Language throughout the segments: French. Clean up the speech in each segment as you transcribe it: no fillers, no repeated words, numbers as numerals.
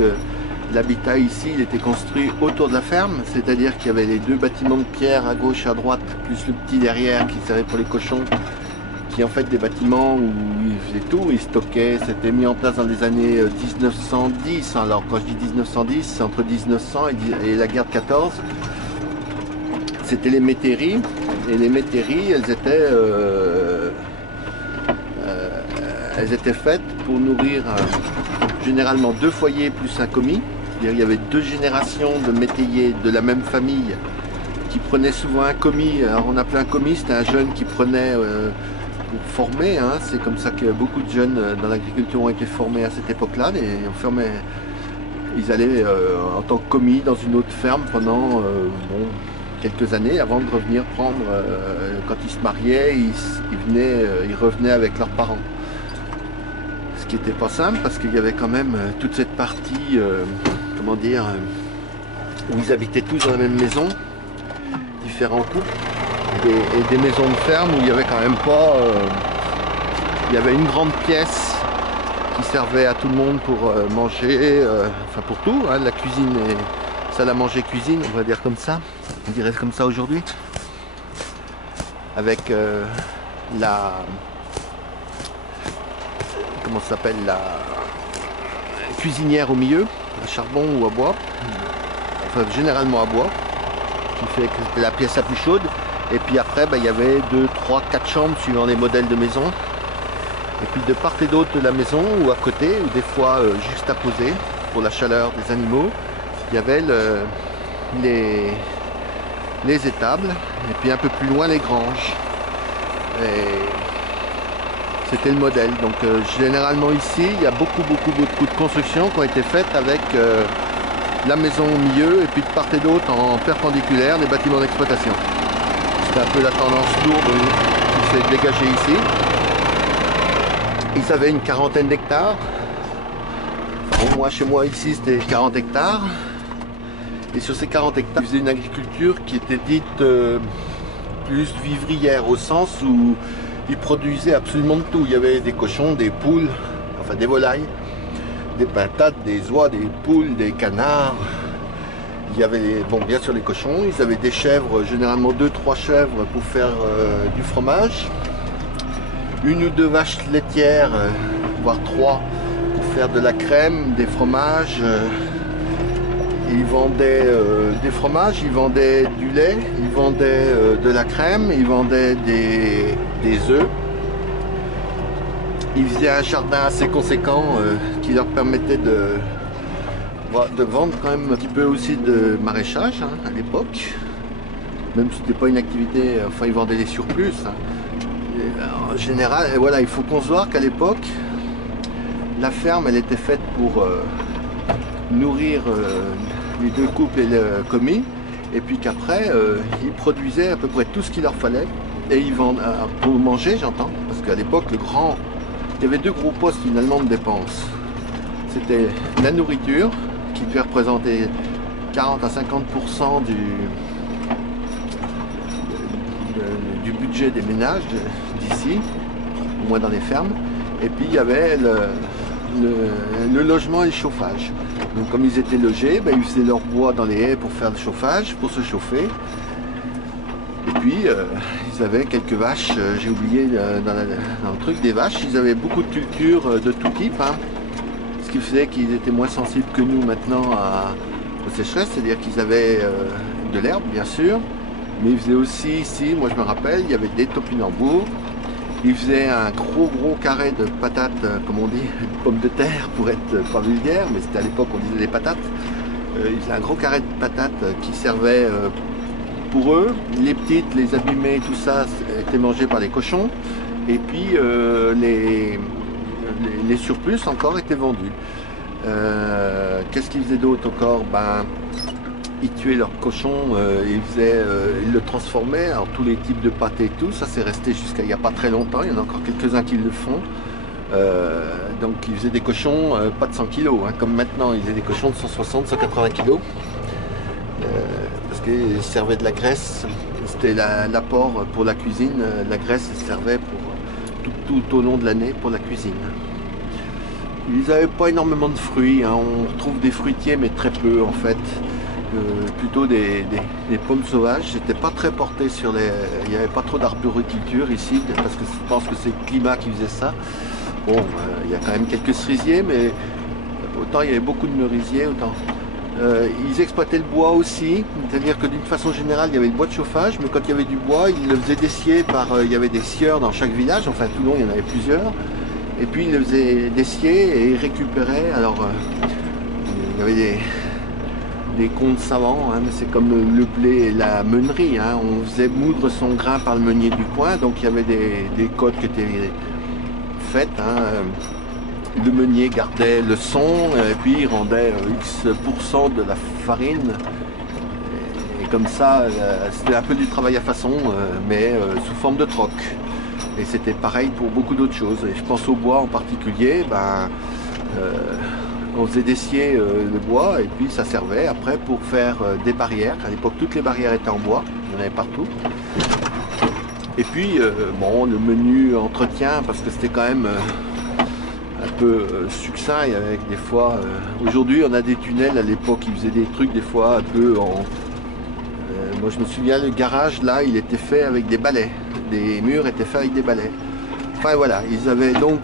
que l'habitat ici, il était construit autour de la ferme, c'est-à-dire qu'il y avait les deux bâtiments de pierre à gauche, à droite, plus le petit derrière qui servait pour les cochons, qui est en fait des bâtiments où ils faisaient tout, ils stockaient, c'était mis en place dans les années 1910, alors quand je dis 1910, c'est entre 1900 et la guerre de 14. C'était les métairies, et les métairies, elles étaient faites pour nourrir généralement 2 foyers plus un commis. C'est-à-dire il y avait 2 générations de métayers de la même famille qui prenaient souvent un commis. Alors on appelait un commis, c'était un jeune qui prenait pour former, hein. C'est comme ça que beaucoup de jeunes dans l'agriculture ont été formés à cette époque-là. Ils allaient en tant que commis dans une autre ferme pendant quelques années avant de revenir prendre, quand ils se mariaient, ils revenaient avec leurs parents. Ce qui n'était pas simple parce qu'il y avait quand même toute cette partie, comment dire, où ils habitaient tous dans la même maison, différents couples, et des maisons de ferme où il y avait quand même pas, il y avait une grande pièce qui servait à tout le monde pour manger, enfin pour tout, hein, la cuisine et salle à manger cuisine, on va dire comme ça, on dirait comme ça aujourd'hui, avec comment ça s'appelle, la cuisinière au milieu, à charbon ou à bois, enfin généralement à bois, qui fait que c'était la pièce la plus chaude. Et puis après, il y avait 2, 3, 4 chambres suivant les modèles de maison. Et puis de part et d'autre de la maison, ou à côté, ou des fois juste à poser pour la chaleur des animaux, il y avait les étables, et puis un peu plus loin les granges. Et c'était le modèle. Donc généralement ici, il y a beaucoup de constructions qui ont été faites avec la maison au milieu, et puis de part et d'autre en perpendiculaire, les bâtiments d'exploitation. C'est un peu la tendance lourde qui s'est dégagée ici. Ils avaient une quarantaine d'hectares. Bon, moi, chez moi, ici, c'était 40 hectares. Et sur ces 40 hectares, ils faisaient une agriculture qui était dite plus vivrière, au sens où ils produisaient absolument de tout. Il y avait des cochons, des poules, enfin des volailles, des patates, des oies, des poules, des canards. Il y avait bien sûr les cochons, ils avaient des chèvres, généralement 2-3 chèvres pour faire du fromage, 1 ou 2 vaches laitières, voire 3 pour faire de la crème, des fromages. Ils vendaient des fromages, ils vendaient du lait, ils vendaient de la crème, ils vendaient des œufs. Ils faisaient un jardin assez conséquent qui leur permettait de vendre quand même un petit peu aussi de maraîchage, hein, à l'époque. Même si c'était pas une activité, enfin ils vendaient les surplus. Hein. En général, voilà, il faut concevoir qu'à l'époque, la ferme elle était faite pour nourrir les 2 couples et le commis, et puis qu'après ils produisaient à peu près tout ce qu'il leur fallait, et ils vendent pour manger, j'entends, parce qu'à l'époque il y avait 2 gros postes finalement de dépenses. C'était la nourriture, qui devait représenter 40 à 50% du budget des ménages d'ici, au moins dans les fermes. Et puis il y avait le logement et le chauffage. Donc comme ils étaient logés, ils faisaient leur bois dans les haies pour faire le chauffage, pour se chauffer. Et puis ils avaient quelques vaches, j'ai oublié dans le truc des vaches, ils avaient beaucoup de cultures de tout type. Hein. Ce qui faisait qu'ils étaient moins sensibles que nous maintenant aux sécheresses, c'est-à-dire qu'ils avaient de l'herbe bien sûr, mais ils faisaient aussi ici, moi je me rappelle, il y avait des topinambours, ils faisaient un gros carré de patates, comme on dit, de pommes de terre pour être pas vulgaire, mais c'était à l'époque on disait des patates. Ils faisaient un gros carré de patates qui servait pour eux, les petites, les abîmées, tout ça était mangé par les cochons, et puis les surplus encore étaient vendus. Qu'est-ce qu'ils faisaient d'autre encore? Ils tuaient leurs cochons, ils le transformaient, alors tous les types de pâtés et tout, ça c'est resté jusqu'à il n'y a pas très longtemps, il y en a encore quelques-uns qui le font. Donc ils faisaient des cochons pas de 100 kg, hein, comme maintenant, ils faisaient des cochons de 160, 180 kg. Parce qu'ils servaient de la graisse, c'était l'apport pour la cuisine, la graisse servait pour tout au long de l'année pour la cuisine. Ils n'avaient pas énormément de fruits, hein. On retrouve des fruitiers mais très peu en fait. Plutôt des pommes sauvages. J'étais pas très porté sur les... Il n'y avait pas trop d'arboriculture ici, parce que je pense que c'est le climat qui faisait ça. Bon, il y a quand même quelques cerisiers, mais autant il y avait beaucoup de merisiers, autant... ils exploitaient le bois aussi, c'est-à-dire que d'une façon générale il y avait le bois de chauffage, mais quand il y avait du bois, ils le faisaient dessier par... il y avait des scieurs dans chaque village, enfin tout le long il y en avait plusieurs, et puis ils le faisaient dessier et ils récupéraient, alors il y avait des contes savants, hein, mais c'est comme le blé et la meunerie, hein. On faisait moudre son grain par le meunier du coin, donc il y avait des cotes qui étaient faites, hein. Le meunier gardait le son et puis il rendait X% de la farine. Et comme ça, c'était un peu du travail à façon, mais sous forme de troc. Et c'était pareil pour beaucoup d'autres choses. Et je pense au bois en particulier, on faisait dessier le bois et puis ça servait après pour faire des barrières. À l'époque, toutes les barrières étaient en bois, il y en avait partout. Et puis, bon, le menu entretien, parce que c'était quand même... un peu succinct et avec des fois aujourd'hui on a des tunnels, à l'époque ils faisaient des trucs des fois un peu en moi je me souviens, le garage là il était fait avec des balais, les murs étaient faits avec des balais, enfin voilà, ils avaient donc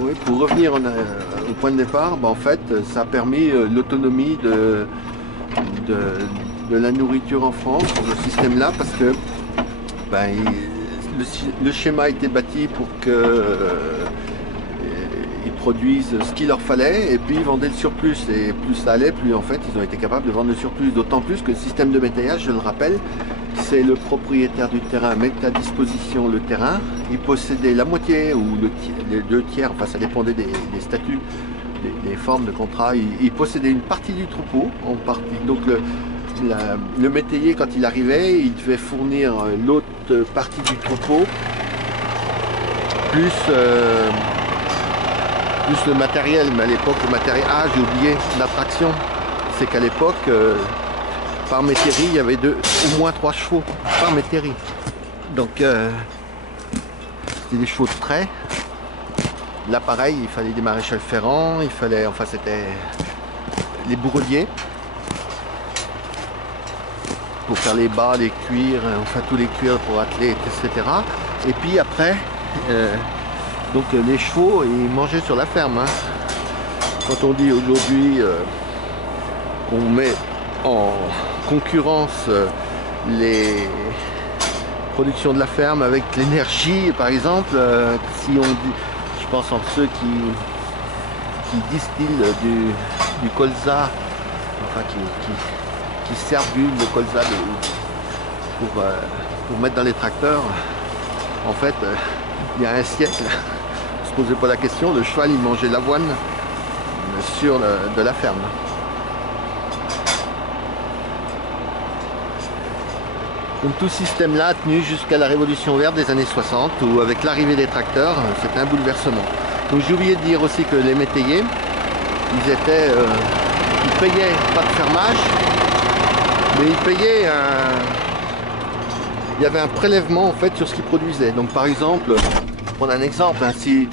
oui, pour revenir au point de départ, en fait ça a permis l'autonomie de la nourriture en France, ce système là, parce que le schéma a été bâti pour que ils produisent ce qu'il leur fallait et puis ils vendaient le surplus, et plus ça allait, plus en fait ils ont été capables de vendre le surplus, d'autant plus que le système de métayage, je le rappelle, c'est le propriétaire du terrain met à disposition le terrain, il possédait la moitié ou les 2 tiers, enfin ça dépendait des statuts, des formes de contrat, il possédait une partie du troupeau en partie, donc le métayer quand il arrivait il devait fournir l'autre partie du troupeau plus le matériel, mais à l'époque le matériel, j'ai oublié l'attraction, c'est qu'à l'époque par métairie il y avait au moins 3 chevaux par métairie, donc c'était des chevaux de trait. Là pareil, il fallait des maréchals ferrants, il fallait, enfin c'était les bourreliers pour faire les bas, les cuirs, enfin tous les cuirs pour atteler, etc. Et puis après, donc les chevaux, ils mangeaient sur la ferme, hein. Quand on dit aujourd'hui qu'on met en concurrence les productions de la ferme avec l'énergie, par exemple, si on dit, je pense en ceux qui distillent du colza, enfin qui servent d'huile de colza pour mettre dans les tracteurs. En fait, il y a un siècle, on se posait pas la question, le cheval il mangeait l'avoine sur de la ferme. Donc tout ce système-là a tenu jusqu'à la révolution verte des années 60, où avec l'arrivée des tracteurs, c'était un bouleversement. Donc j'ai oublié de dire aussi que les métayers, ils payaient pas de fermage, mais ils payaient il y avait un prélèvement en fait sur ce qu'ils produisaient. Donc par exemple, pour prendre un exemple, hein, si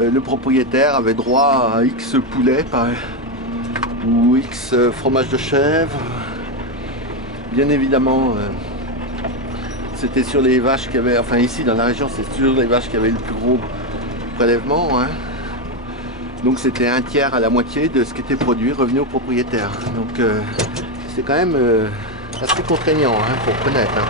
le propriétaire avait droit à X poulet ou X fromage de chèvre, bien évidemment c'était sur les vaches qui avaient, enfin ici dans la région c'est sur les vaches qui avaient le plus gros prélèvement, hein. Donc c'était 1/3 à la moitié de ce qui était produit revenait au propriétaire. Donc c'est quand même assez contraignant, hein, faut reconnaître, hein.